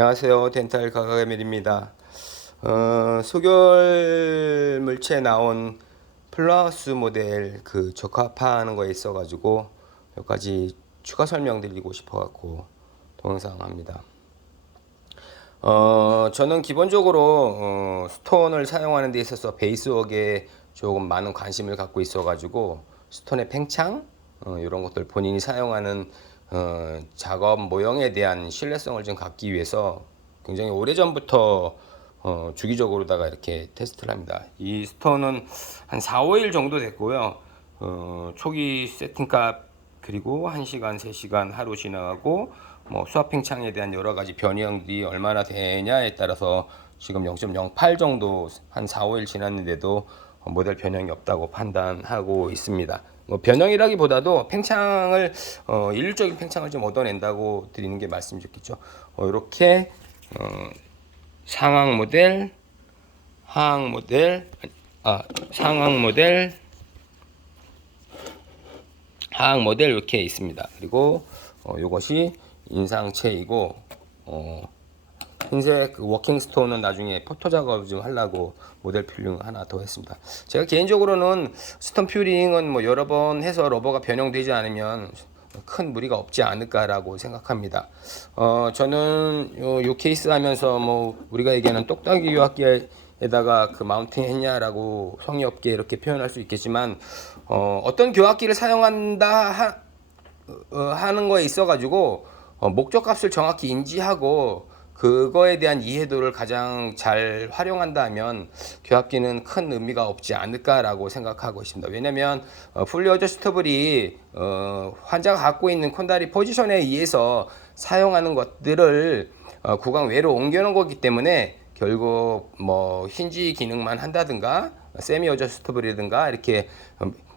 안녕하세요. 덴탈 가가멜입니다. 소결 물체에 나온 플러스 모델 그 적합화하는 거에 있어가지고 몇 가지 추가 설명드리고 싶어갖고 동영상 합니다. 저는 기본적으로 스톤을 사용하는 데 있어서 베이스웍에 조금 많은 관심을 갖고 있어가지고 스톤의 팽창 이런 것들 본인이 사용하는 작업 모형에 대한 신뢰성을 좀 갖기 위해서 굉장히 오래전부터 주기적으로다가 이렇게 테스트를 합니다. 이 스톤은 한 4, 5일 정도 됐고요. 초기 세팅값 그리고 1시간, 3시간 하루 지나가고 뭐 수압 팽창에 대한 여러 가지 변형들이 얼마나 되냐에 따라서 지금 0.08 정도 한 4, 5일 지났는데도 모델 변형이 없다고 판단하고 있습니다. 뭐 변형이라기보다도 팽창을 일률적인 팽창을 좀 얻어낸다고 드리는 게 말씀이 좋겠죠. 이렇게 상황 모델, 하향 모델, 상황 모델, 하향 모델 이렇게 있습니다. 그리고 이것이 인상체이고 흰색 그 워킹 스톤은 나중에 포토 작업 좀 하려고 모델 필링 하나 더 했습니다. 제가 개인적으로는 스톤 퓨링은 뭐 여러 번 해서 러버가 변형되지 않으면 큰 무리가 없지 않을까라고 생각합니다. 저는 요 케이스 하면서 뭐 우리가 얘기하는 똑딱이 교합기에다가 그 마운팅 했냐라고 성의 없게 이렇게 표현할 수 있겠지만 어떤 교합기를 사용한다 하는 거에 있어 가지고 목적값을 정확히 인지하고 그거에 대한 이해도를 가장 잘 활용한다면 교합기는 큰 의미가 없지 않을까라고 생각하고 있습니다. 왜냐하면 풀리 어저스터블이 환자가 갖고 있는 콘다리 포지션에 의해서 사용하는 것들을 구강 외로 옮겨놓은 거기 때문에 결국 뭐 힌지 기능만 한다든가 세미 어저스터블이든가 이렇게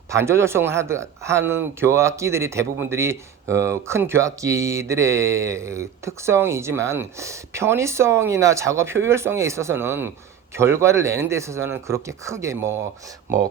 반조절성을 하는 교합기들이 대부분들이 큰 교합기들의 특성이지만 편의성이나 작업 효율성에 있어서는 결과를 내는 데 있어서는 그렇게 크게 뭐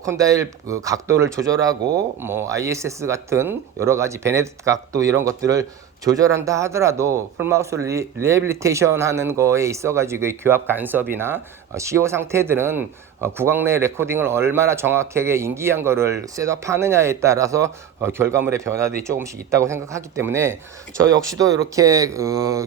콘다일 각도를 조절하고 뭐 ISS 같은 여러 가지 베네딕 각도 이런 것들을 조절한다 하더라도 풀마우스 리해빌리테이션 하는 거에 있어가지고 교합 간섭이나 CO 상태들은 구강 내 레코딩을 얼마나 정확하게 인기한 거를 셋업하느냐에 따라서 결과물의 변화들이 조금씩 있다고 생각하기 때문에 저 역시도 이렇게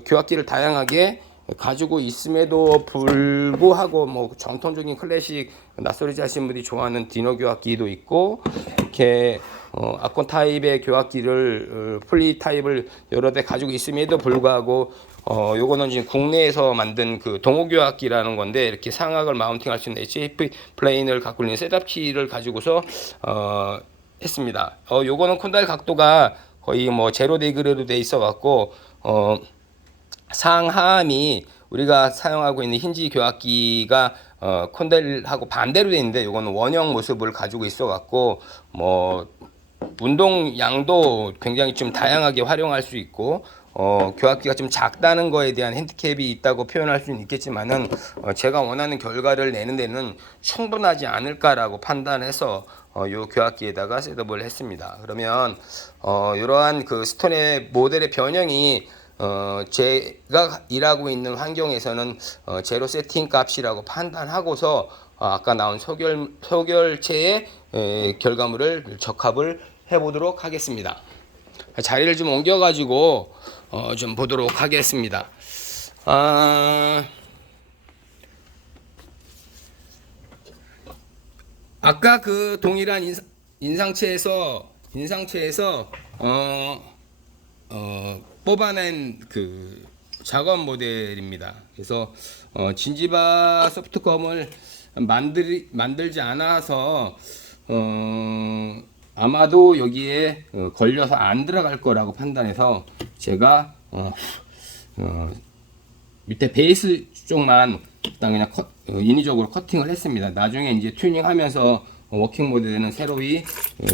교합기를 다양하게 가지고 있음에도 불구하고 뭐 정통적인 클래식 낯설이지 하시는 분들이 좋아하는 디노 교합기도 있고 이렇게 아콘 타입의 교합기를 플리 타입을 여러 대 가지고 있음에도 불구하고 요거는 지금 국내에서 만든 그 동호 교합기라는 건데 이렇게 상악을 마운팅할 수 있는 HF 플레인을 갖고 있는 셋업 키를 가지고서 했습니다. 요거는 콘다일 각도가 거의 뭐 제로 데그레로 돼 있어 갖고 상하함이 우리가 사용하고 있는 힌지 교합기가 콘델하고 반대로 되어 있는데 이거는 원형 모습을 가지고 있어 갖고 뭐 운동 양도 굉장히 좀 다양하게 활용할 수 있고 교합기가 좀 작다는 거에 대한 핸디캡이 있다고 표현할 수는 있겠지만은 제가 원하는 결과를 내는 데는 충분하지 않을까라고 판단해서 요 교합기에다가 셋업을 했습니다. 그러면 이러한 그 스톤의 모델의 변형이 제가 일하고 있는 환경에서는 제로 세팅 값이라고 판단하고서 아까 나온 소결체의 결과물을 적합을 해보도록 하겠습니다. 자리를 좀 옮겨가지고 좀 보도록 하겠습니다. 아까 그 동일한 인상체에서 뽑아낸 그 작업 모델입니다. 그래서 진지바 소프트컴을 만들지 않아서 아마도 여기에 걸려서 안 들어갈 거라고 판단해서 제가 밑에 베이스 쪽만 일단 그냥 인위적으로 커팅을 했습니다. 나중에 이제 튜닝하면서 워킹 모델에는 새로이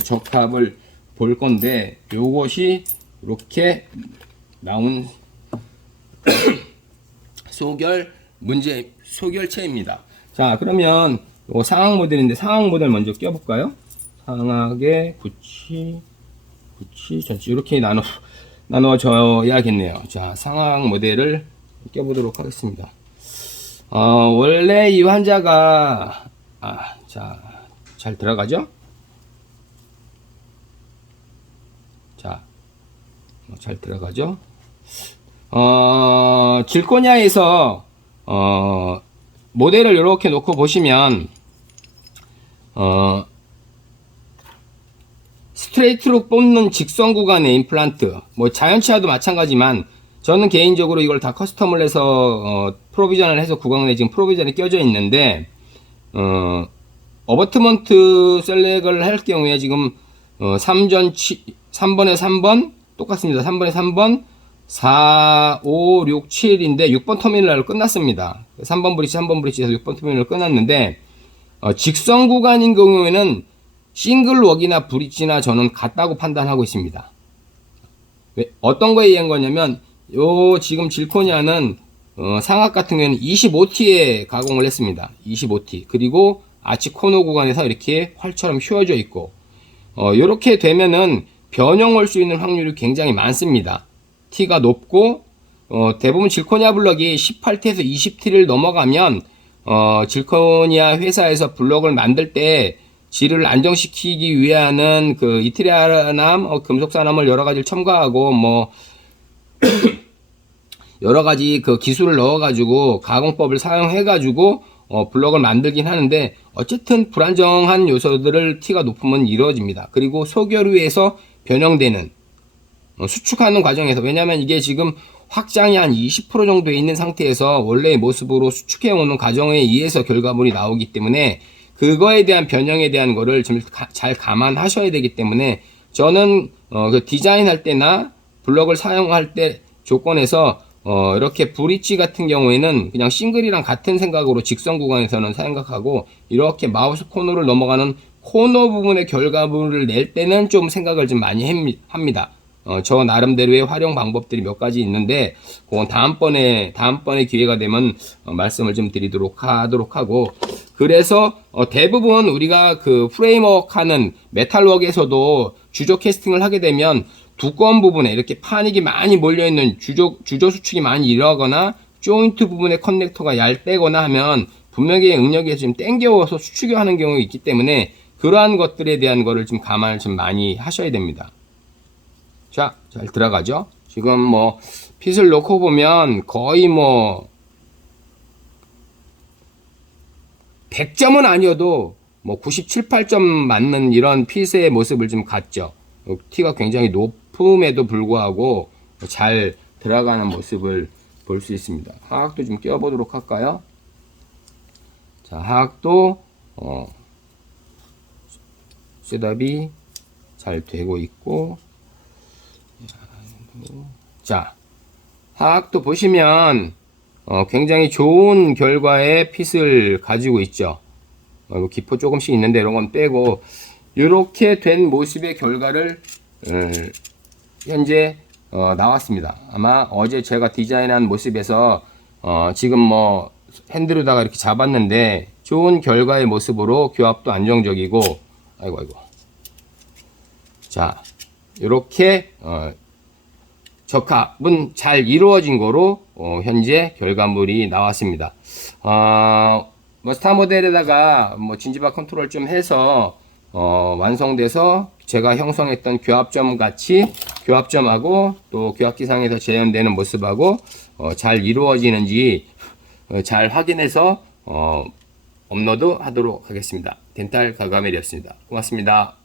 적합을 볼 건데 요것이 이렇게 나온 소결체입니다. 자, 그러면 요 상악 모델인데 상악 모델 먼저 껴볼까요? 상악에 구치 전체 이렇게 나눠줘야겠네요. 자, 상악 모델을 껴보도록 하겠습니다. 원래 이 환자가 자, 잘 들어가죠? 자, 잘 들어가죠? 질코니아에서 모델을 이렇게 놓고 보시면 스트레이트로 뽑는 직선 구간의 임플란트, 뭐 자연치아도 마찬가지만 저는 개인적으로 이걸 다 커스텀을 해서 프로비전을 해서 구강내에 지금 프로비전이 껴져 있는데 어버트먼트 셀렉을 할 경우에 지금 3번에 3번 똑같습니다. 3번에 3번 4, 5, 6, 7인데 6번 터미널로 끝났습니다. 3번 브릿지, 3번 브릿지에서 6번 터미널로 끝났는데 직선 구간인 경우에는 싱글 웍이나 브릿지나 저는 같다고 판단하고 있습니다. 어떤 거에 의한 거냐면 요 지금 질코니아는 상악 같은 경우에는 25T에 가공을 했습니다. 25T. 그리고 아치 코너 구간에서 이렇게 활처럼 휘어져 있고 이렇게 되면은 변형 올 수 있는 확률이 굉장히 많습니다. T가 높고 대부분 질코니아 블럭이 18T에서 20T를 넘어가면 질코니아 회사에서 블럭을 만들 때 질을 안정시키기 위한 그 이트리아남, 금속산화물 여러 가지를 첨가하고 뭐 여러 가지 그 기술을 넣어가지고 가공법을 사용해가지고 블럭을 만들긴 하는데 어쨌든 불안정한 요소들을 T가 높으면 이루어집니다. 그리고 소결위에서 변형되는 수축하는 과정에서 왜냐하면 이게 지금 확장이 한 20% 정도에 있는 상태에서 원래의 모습으로 수축해오는 과정에 의해서 결과물이 나오기 때문에 그거에 대한 변형에 대한 거를 좀 잘 감안하셔야 되기 때문에 저는 그 디자인할 때나 블럭을 사용할 때 조건에서 이렇게 브릿지 같은 경우에는 그냥 싱글이랑 같은 생각으로 직선 구간에서는 생각하고 이렇게 마우스 코너를 넘어가는 코너 부분의 결과물을 낼 때는 좀 생각을 좀 많이 합니다. 저 나름대로의 활용 방법들이 몇 가지 있는데 그건 다음번에 기회가 되면 말씀을 좀 드리도록 하고 그래서 대부분 우리가 그 프레임워크 하는 메탈웍에서도 주조 캐스팅을 하게 되면 두꺼운 부분에 이렇게 파닉이 많이 몰려있는 주조 수축이 많이 일어나거나 조인트 부분의 커넥터가 얇대거나 하면 분명히 응력에서 좀 땡겨서 수축이 하는 경우가 있기 때문에 그러한 것들에 대한 거를 좀 감안을 좀 많이 하셔야 됩니다. 자, 잘 들어가죠? 지금 뭐 핏을 놓고 보면 거의 뭐 100점은 아니어도 뭐 97, 8점 맞는 이런 핏의 모습을 좀 갖죠. T가 굉장히 높음에도 불구하고 잘 들어가는 모습을 볼 수 있습니다. 하악도 좀 껴보도록 할까요? 자, 하악도 셋업이 잘 되고 있고 자, 하악도 보시면 굉장히 좋은 결과의 핏을 가지고 있죠. 기포 조금씩 있는데 이런 건 빼고 이렇게 된 모습의 결과를 현재 나왔습니다. 아마 어제 제가 디자인한 모습에서 지금 뭐 핸들로다가 이렇게 잡았는데 좋은 결과의 모습으로 교합도 안정적이고 아이고 자 이렇게 적합은 잘 이루어진 거로 현재 결과물이 나왔습니다. 뭐 스타 모델에다가 뭐 진지바 컨트롤 좀 해서 완성돼서 제가 형성했던 교합점 같이 교합점하고 또 교합기상에서 재현되는 모습하고 잘 이루어지는지 잘 확인해서 업로드 하도록 하겠습니다. 덴탈 가가멜이었습니다. 고맙습니다.